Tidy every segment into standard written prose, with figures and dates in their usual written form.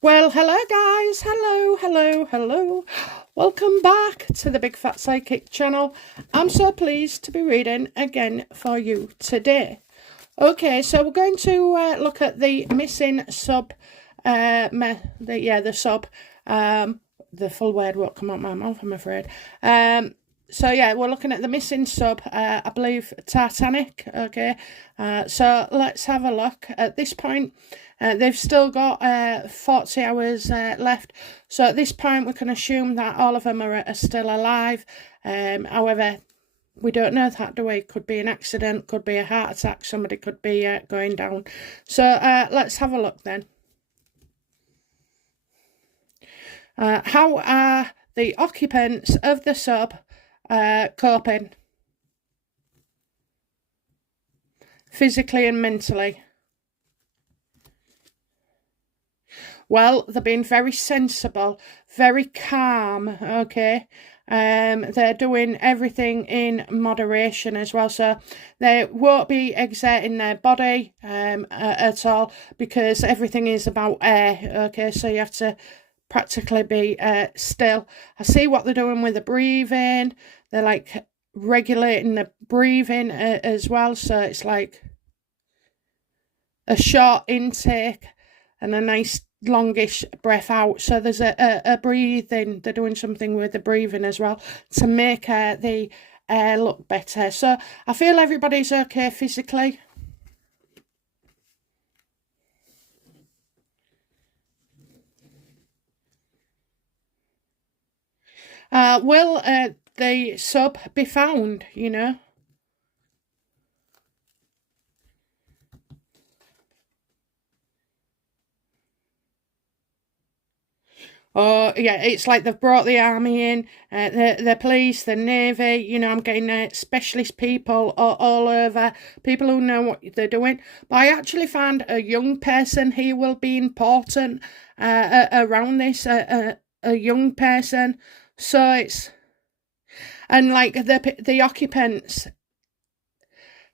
Well, hello guys, hello. Welcome back to the Big Fat Psychic channel. I'm so pleased to be reading again for you today. Okay, so we're going to look at the missing sub, the sub, the full word won't come out my mouth, I'm afraid. So yeah, we're looking at the missing sub, I believe Titanic, okay. So let's have a look. At this point, they've still got 40 hours left. So at this point, we can assume that all of them are still alive. However, we don't know that, do we? Could be an accident, could be a heart attack, somebody could be going down. So let's have a look then. How are the occupants of the sub coping? Physically and mentally. Well, they're being very sensible, very calm, okay? They're doing everything in moderation as well, so they won't be exerting their body at all, because everything is about air, okay? So you have to practically be still. I see what they're doing with the breathing. They're like regulating the breathing as well, so it's like a short intake and a nice longish breath out. So there's a breathing, they're doing something with the breathing as well to make the air look better. So I feel everybody's okay physically. Will the sub be found, you know? Oh, yeah, it's like they've brought the army in, the police, the navy, you know, I'm getting specialist people all over, people who know what they're doing. But I actually found a young person here will be important around this, a young person. So it's, and like the occupants,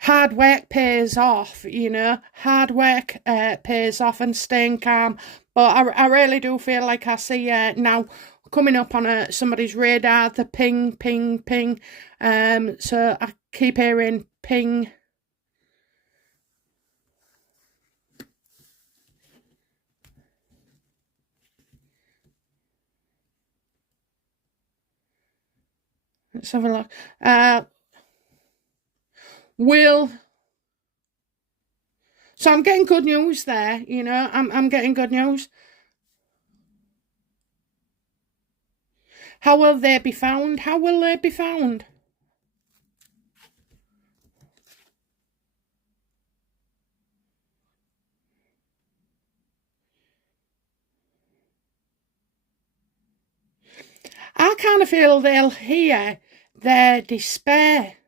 hard work pays off, you know, hard work pays off, and staying calm. But I really do feel like I see now coming up on somebody's radar, the ping, ping, ping. So I keep hearing ping. Let's have a look. Will. So I'm getting good news there, you know, I'm getting good news. How will they be found? How will they be found? I kind of feel they'll hear their despair.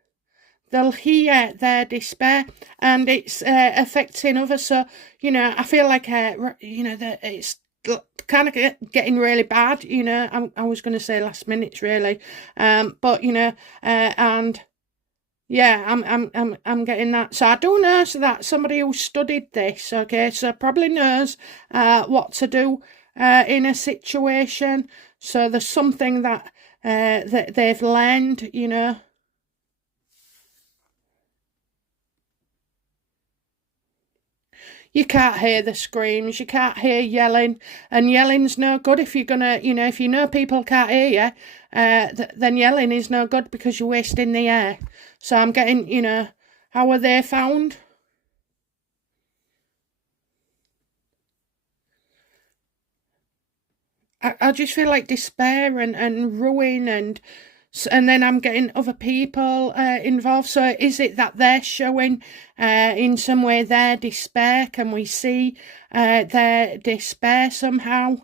They'll hear their despair, and it's affecting others. So, you know, I feel like, you know, that it's kind of getting really bad. You know, I was going to say last minute, really, but you know, and yeah, I'm getting that. So I do know that somebody who studied this, okay, so probably knows what to do in a situation. So there's something that that they've learned, you know. You can't hear the screams, you can't hear yelling, and yelling's no good if you're gonna, you know, if you know people can't hear you, then yelling is no good because you're wasting the air. So I'm getting, you know, how are they found? I just feel like despair and ruin, and then I'm getting other people involved. So is it that they're showing in some way their despair? Can we see their despair somehow?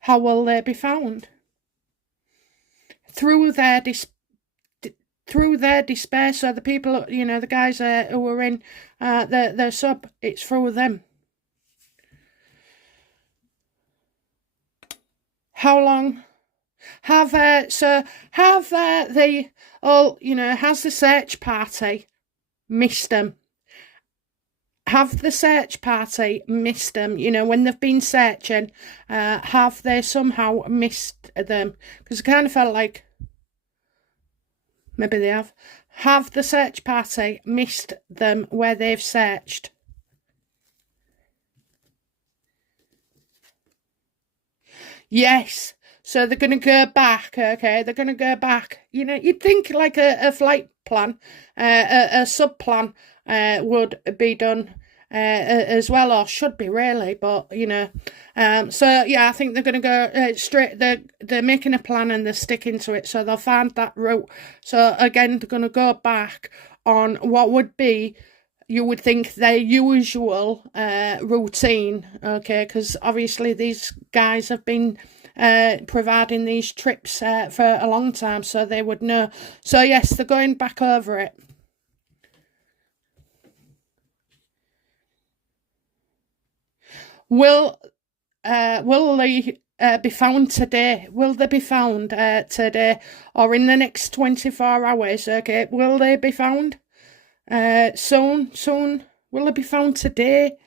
How will they be found? Through their through their despair. So the people, you know, the guys who were in the sub, it's through them. How long Have has the search party missed them? Have the search party missed them? When they've been searching, have they somehow missed them? Because I kind of felt like maybe they have. Have the search party missed them where they've searched? Yes. So they're going to go back, okay? They're going to go back. You'd think like a flight plan, a sub plan would be done as well, or should be really, but so yeah, I think they're going to go straight. They're making a plan and they're sticking to it, so they'll find that route. So again, they're going to go back on what would be, you would think, their usual routine, okay? Because obviously these guys have been providing these trips for a long time, so they would know. So yes, they're going back over it. Will they be found today? Will they be found today or in the next 24 hours? Okay, will they be found soon? Will they be found today?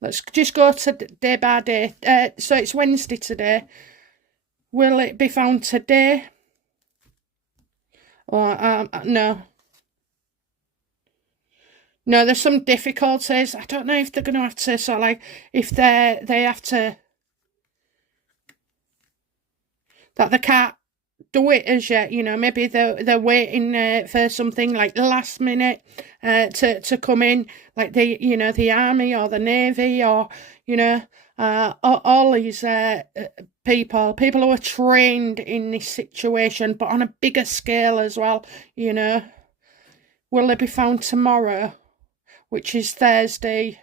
Let's just go to day by day. So it's Wednesday today. Will it be found today? Or no. No, there's some difficulties. I don't know if they're going to have to, sort of like, if they have to, that they can't do it as yet. Maybe they're waiting for something like last minute to come in, like the army or the navy, or all these people who are trained in this situation, but on a bigger scale as well. Will they be found tomorrow, which is Thursday?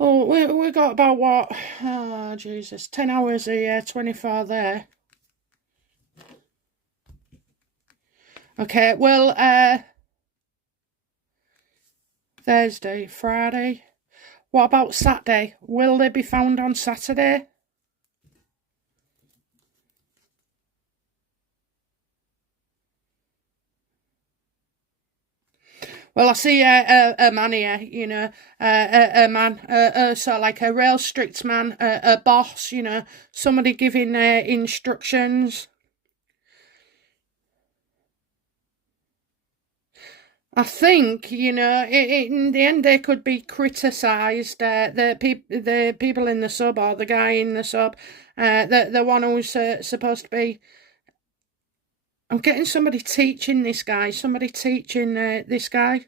Oh, we got about what? Oh, Jesus, 10 hours here, 24 there. Okay, well, Thursday, Friday. What about Saturday? Will they be found on Saturday? Well, I see a man here, a man, sort of like a real strict man, a boss, somebody giving instructions. I think, in the end they could be criticised. The people in the sub, or the guy in the sub, the one who's supposed to be. I'm getting somebody teaching this guy. This guy.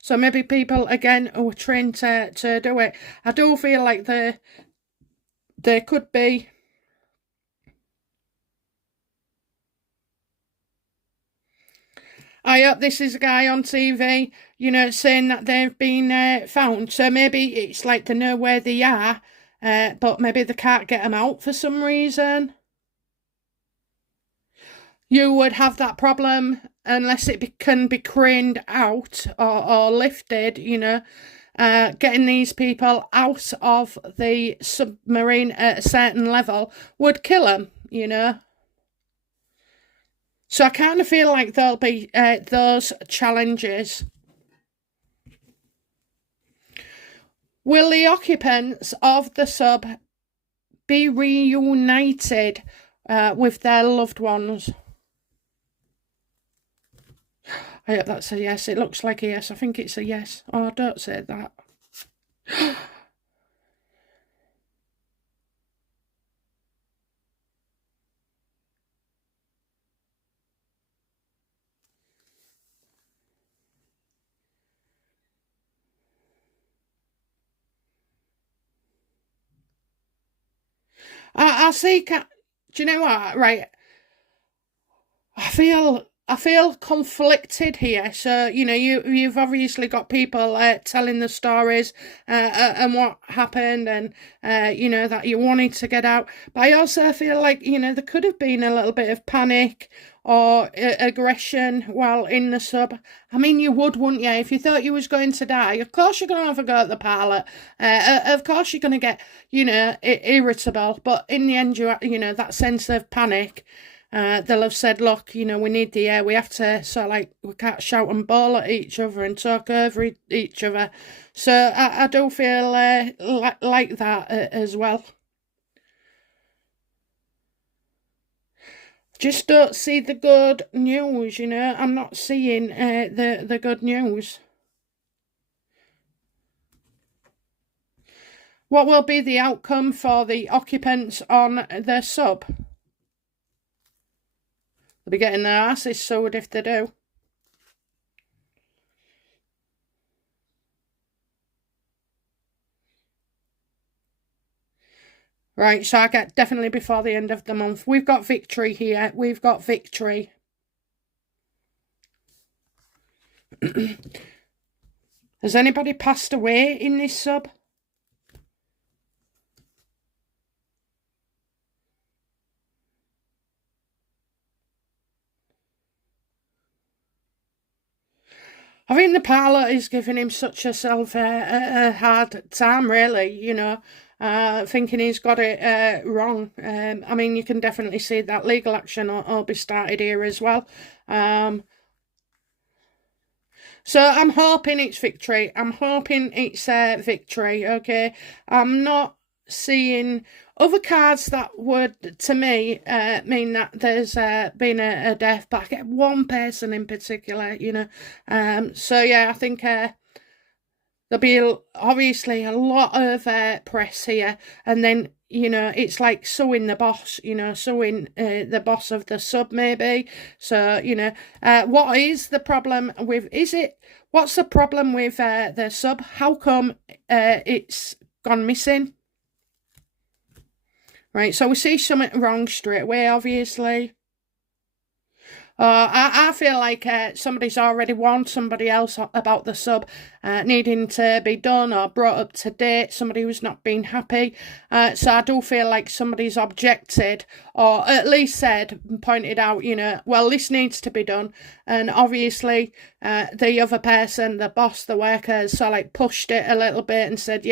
So maybe people again who are trained to do it. I do feel like there could be. I hope this is a guy on TV, saying that they've been found. So maybe it's like they know where they are, but maybe they can't get them out for some reason. You would have that problem unless it can be craned out or lifted, getting these people out of the submarine at a certain level would kill them, So I kind of feel like there'll be those challenges. Will the occupants of the sub be reunited with their loved ones? I hope that's a yes. It looks like a yes. I think it's a yes. Oh, don't say that. I see. Do you know what? Right. I feel conflicted here. So you've obviously got people telling the stories and what happened, and that you wanted to get out. But I also feel like there could have been a little bit of panic, or aggression while in the sub. I mean, you would, wouldn't you? If you thought you was going to die, of course you're going to have a go at the pilot. Of course you're going to get, irritable. But in the end, that sense of panic. They'll have said, look, we need the air. We have to, we can't shout and bawl at each other and talk over each other. So I do feel like that as well. Just don't see the good news, I'm not seeing the good news. What will be the outcome for the occupants on the sub? They'll be getting their asses sewed if they do. Right, so I get definitely before the end of the month. We've got victory here. We've got victory. Has anybody passed away in this sub? I think the pilot is giving him such a hard time, really, thinking he's got it wrong. I mean, you can definitely see that legal action will be started here as well. So I'm hoping it's victory. I'm hoping it's victory, okay? I'm not seeing other cards that would, to me, mean that there's been a death, but I get one person in particular, So, yeah, I think there'll be obviously a lot of press here, and then, it's like suing the boss, suing the boss of the sub, maybe. So, what is the problem with, what's the problem with the sub? How come it's gone missing? Right, so we see something wrong straight away, obviously. I feel like somebody's already warned somebody else about the sub needing to be done or brought up to date, somebody who's not been happy. So I do feel like somebody's objected, or at least said, pointed out, well, this needs to be done. And obviously the other person, the boss, the worker, pushed it a little bit and said,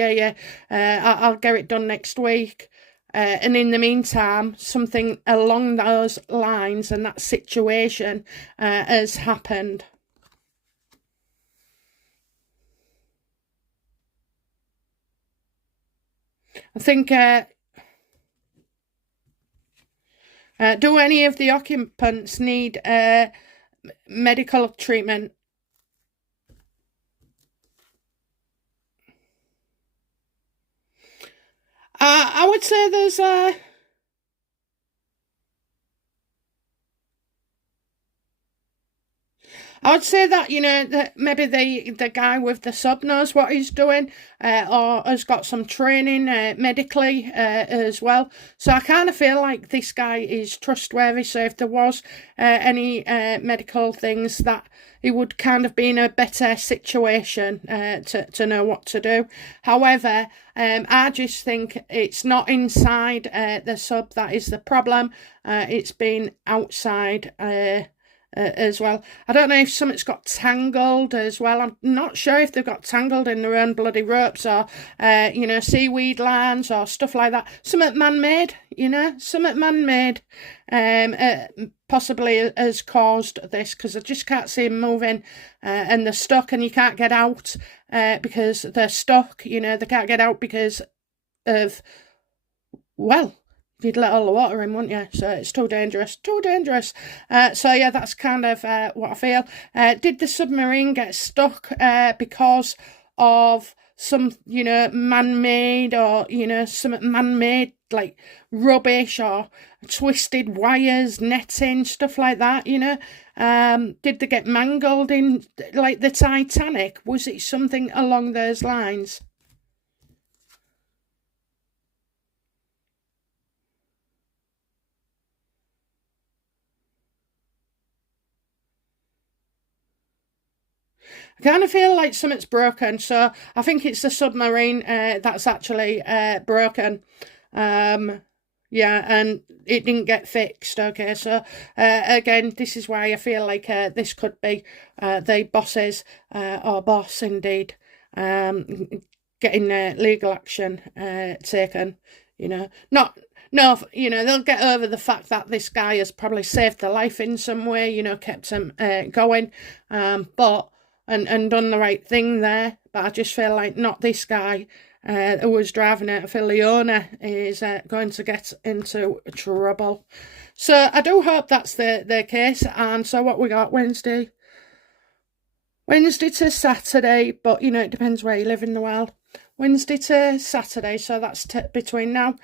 I'll get it done next week. And in the meantime, something along those lines and that situation has happened. I think, do any of the occupants need medical treatment? I would say there's I would say that, that maybe the guy with the sub knows what he's doing, or has got some training medically as well. So I kind of feel like this guy is trustworthy. So if there was any medical things, that he would kind of be in a better situation to know what to do. However, I just think it's not inside the sub that is the problem. It's been outside as well. I don't know if something's got tangled as well. I'm not sure if they've got tangled in their own bloody ropes, or seaweed lines or stuff like that. Something man-made, something man-made possibly has caused this, because I just can't see them moving, and they're stuck, and you can't get out because they're stuck. They can't get out because of, well, you'd let all the water in, wouldn't you? So it's too dangerous, too dangerous. So yeah, that's kind of what I feel. Did the submarine get stuck because of some, man-made, or, some man-made, like, rubbish or twisted wires, netting, stuff like that, Did they get mangled in, like, the Titanic? Was it something along those lines? I kind of feel like something's broken, so I think it's the submarine that's actually broken. Yeah, and it didn't get fixed. Okay, so again, this is why I feel like this could be the bosses or boss indeed getting legal action taken. You know, not no, you know, they'll get over the fact that this guy has probably saved their life in some way. You know, kept them going, but and done the right thing there. But I just feel like not this guy. Who was driving it, I feel the owner is going to get into trouble. So I do hope that's the case. And so what we got Wednesday to Saturday, but you know, it depends where you live in the world. Wednesday to Saturday, so that's between now.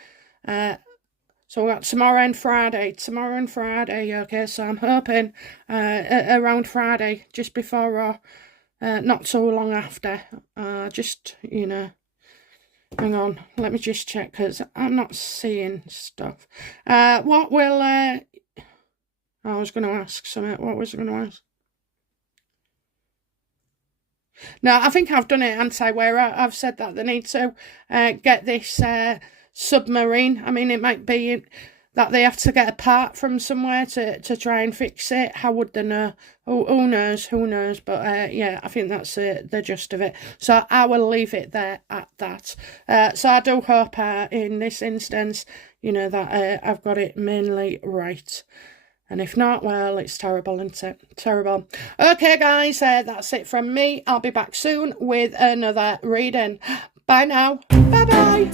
So we got tomorrow and Friday. Okay, so I'm hoping around Friday, just before or not so long after. Just, you know. Hang on, let me just check because I'm not seeing stuff. What will I was going to ask something. What was I going to ask? No, I think I've done it, where I've said that they need to get this submarine. I mean, it might be that they have to get a part from somewhere to try and fix it. How would they know? Who knows? But yeah, I think that's the gist of it. So I will leave it there at that. So I do hope in this instance, you know, that I've got it mainly right. And if not, well, it's terrible, isn't it? Terrible. Okay, guys, that's it from me. I'll be back soon with another reading. Bye now. Bye-bye.